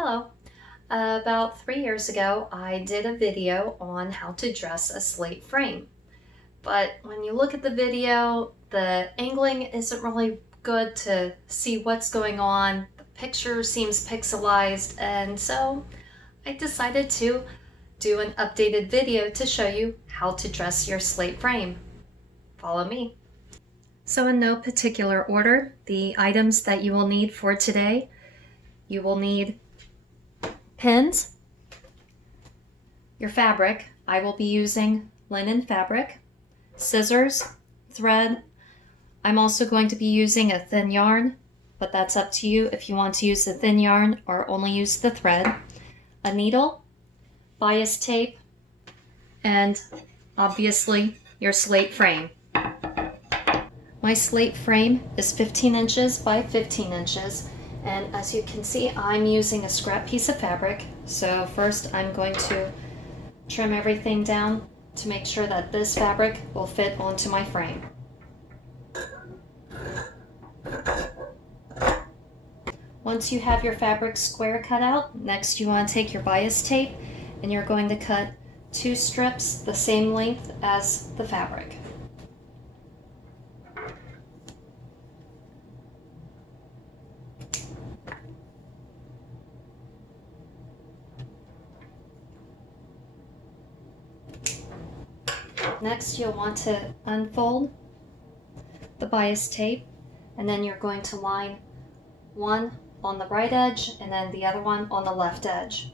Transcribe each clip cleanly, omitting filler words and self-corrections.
Hello. About 3 years ago, I did a video on how to dress a slate frame. But when you look at the video, the angling isn't really good to see what's going on. The picture seems pixelized, and so I decided to do an updated video to show you how to dress your slate frame. Follow me. So in no particular order, the items that you will need for today, you will need pins, your fabric. I will be using linen fabric, scissors, thread. I'm also going to be using a thin yarn, but that's up to you if you want to use the thin yarn or only use the thread, a needle, bias tape, and obviously your slate frame. My slate frame is 15 inches by 15 inches. And as you can see, I'm using a scrap piece of fabric. So first I'm going to trim everything down to make sure that this fabric will fit onto my frame. Once you have your fabric square cut out, next you want to take your bias tape and you're going to cut 2 strips the same length as the fabric. Next, you'll want to unfold the bias tape, and then you're going to line one on the right edge and then the other one on the left edge.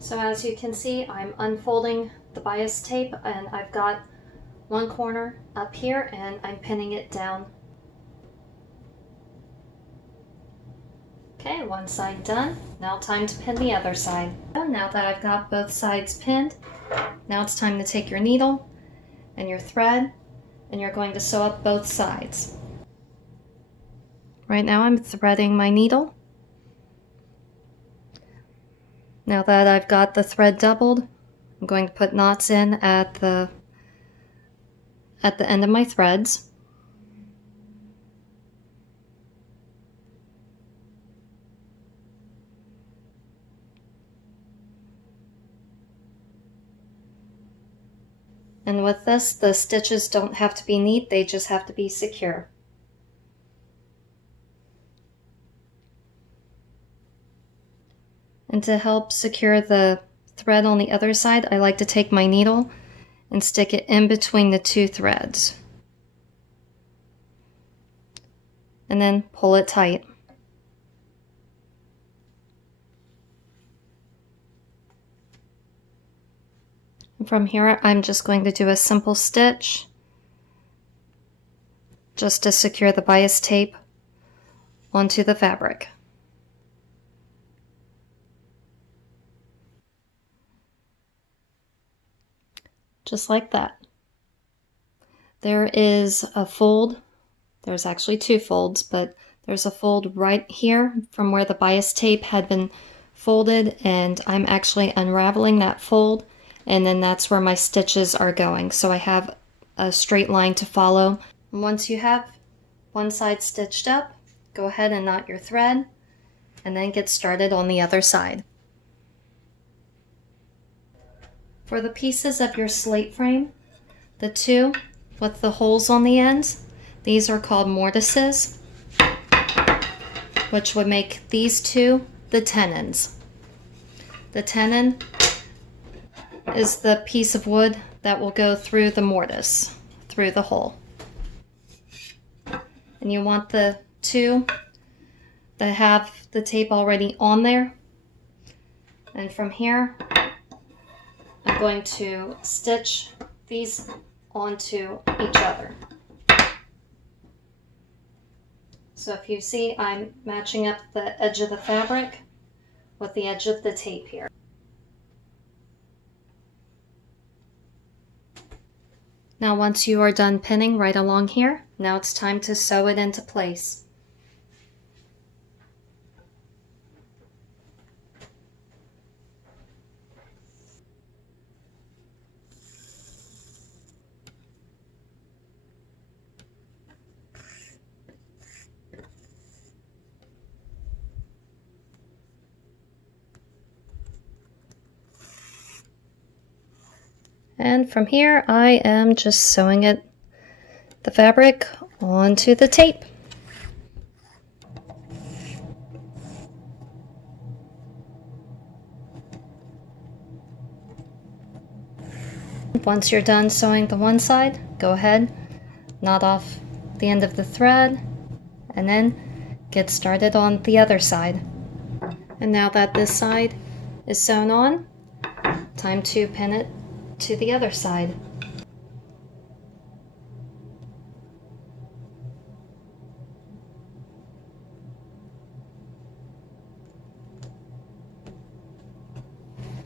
So as you can see, I'm unfolding the bias tape and I've got one corner up here and I'm pinning it down. Okay, one side done. Now time to pin the other side. Now that I've got both sides pinned, now it's time to take your needle and your thread and you're going to sew up both sides. Right now I'm threading my needle. Now that I've got the thread doubled, I'm going to put knots in at the end of my threads. And with this, the stitches don't have to be neat, they just have to be secure. And to help secure the thread on the other side, I like to take my needle and stick it in between the 2 threads. And then pull it tight. From here, I'm just going to do a simple stitch just to secure the bias tape onto the fabric. Just like that. There is a fold. There's actually 2 folds, but there's a fold right here from where the bias tape had been folded, and I'm actually unraveling that fold, and then that's where my stitches are going. So I have a straight line to follow. And once you have one side stitched up, go ahead and knot your thread, and then get started on the other side. For the pieces of your slate frame, the 2 with the holes on the ends, these are called mortises, which would make these 2 the tenons. The tenon is the piece of wood that will go through the mortise, through the hole. And you want the 2 that have the tape already on there. And from here, I'm going to stitch these onto each other. So if you see, I'm matching up the edge of the fabric with the edge of the tape here. Now once you are done pinning right along here, now it's time to sew it into place. And from here, I am just sewing the fabric onto the tape. Once you're done sewing the one side, go ahead, knot off the end of the thread, and then get started on the other side. And now that this side is sewn on, time to pin it to the other side.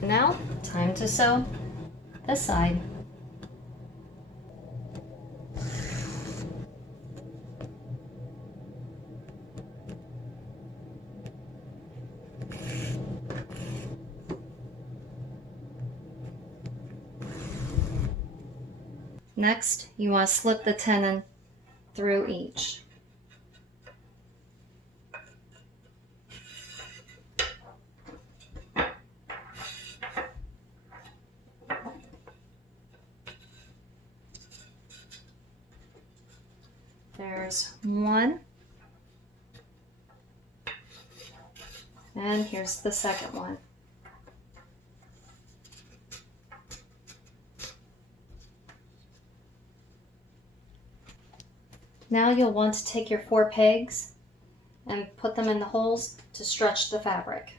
Now, time to sew this side. Next, you want to slip the tenon through each. There's one, and here's the second one. Now you'll want to take your 4 pegs and put them in the holes to stretch the fabric.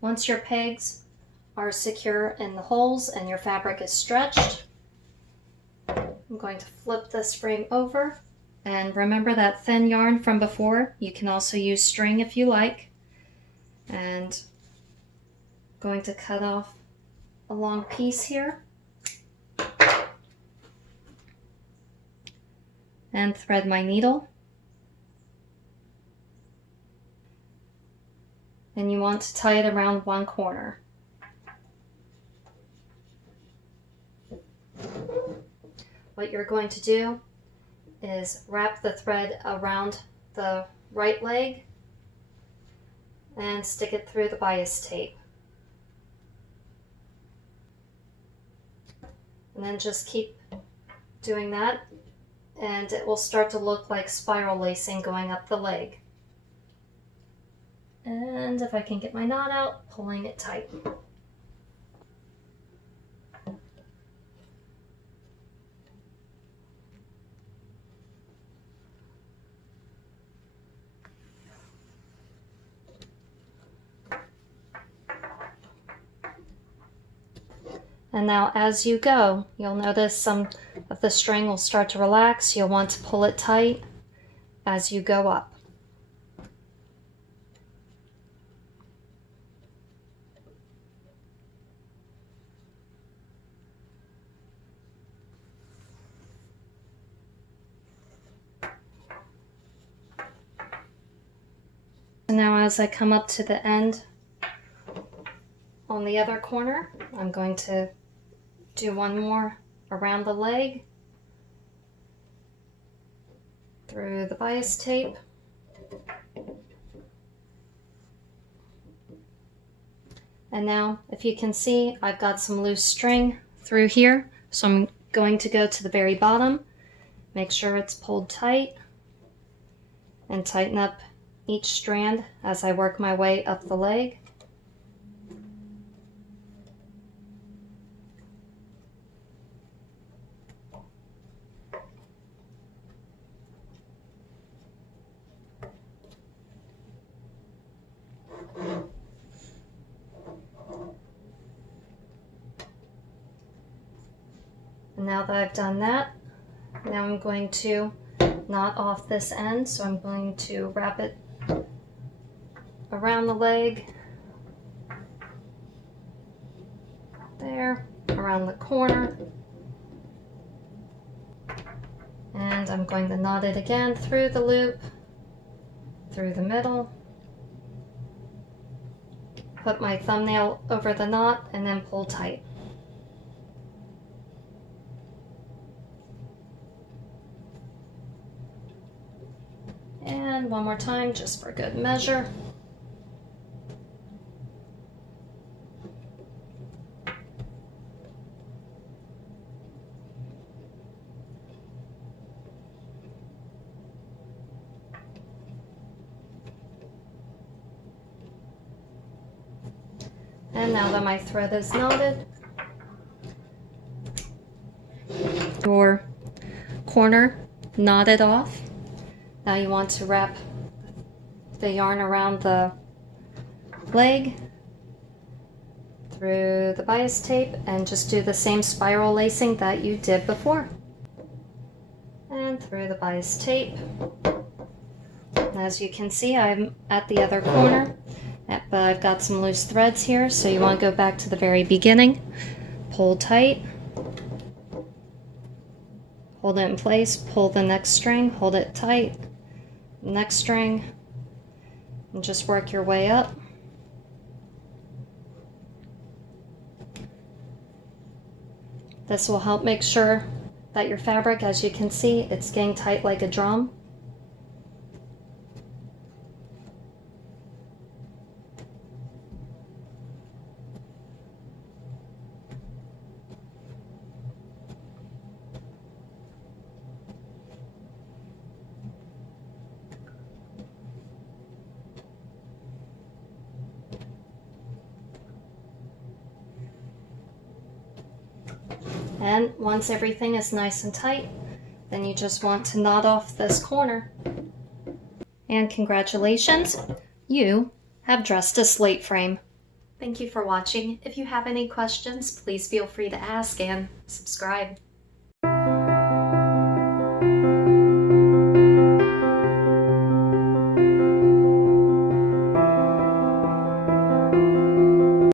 Once your pegs are secure in the holes and your fabric is stretched, I'm going to flip this frame over. And remember that thin yarn from before. You can also use string if you like. And I'm going to cut off a long piece here. And thread my needle. And you want to tie it around one corner. What you're going to do is wrap the thread around the right leg and stick it through the bias tape. And then just keep doing that, and it will start to look like spiral lacing going up the leg. And if I can get my knot out, pulling it tight. And now as you go, you'll notice some of the string will start to relax. You'll want to pull it tight as you go up. And now as I come up to the end on the other corner, I'm going to do one more around the leg through the bias tape. And now, if you can see, I've got some loose string through here, so I'm going to go to the very bottom, make sure it's pulled tight, and tighten up each strand as I work my way up the leg. And now that I've done that, now I'm going to knot off this end, so I'm going to wrap it around the leg, there, around the corner, and I'm going to knot it again through the loop, through the middle, put my thumbnail over the knot and then pull tight. And one more time, just for good measure. And now that my thread is knotted, your corner knotted off. Now you want to wrap the yarn around the leg through the bias tape and just do the same spiral lacing that you did before. And through the bias tape. And as you can see, I'm at the other corner, but I've got some loose threads here, so you want to go back to the very beginning, pull tight, hold it in place, pull the next string, hold it tight, next string, and just work your way up. This will help make sure that your fabric, as you can see, it's getting tight like a drum. And once everything is nice and tight, then you just want to knot off this corner. And congratulations, you have dressed a slate frame. Thank you for watching. If you have any questions, please feel free to ask and subscribe.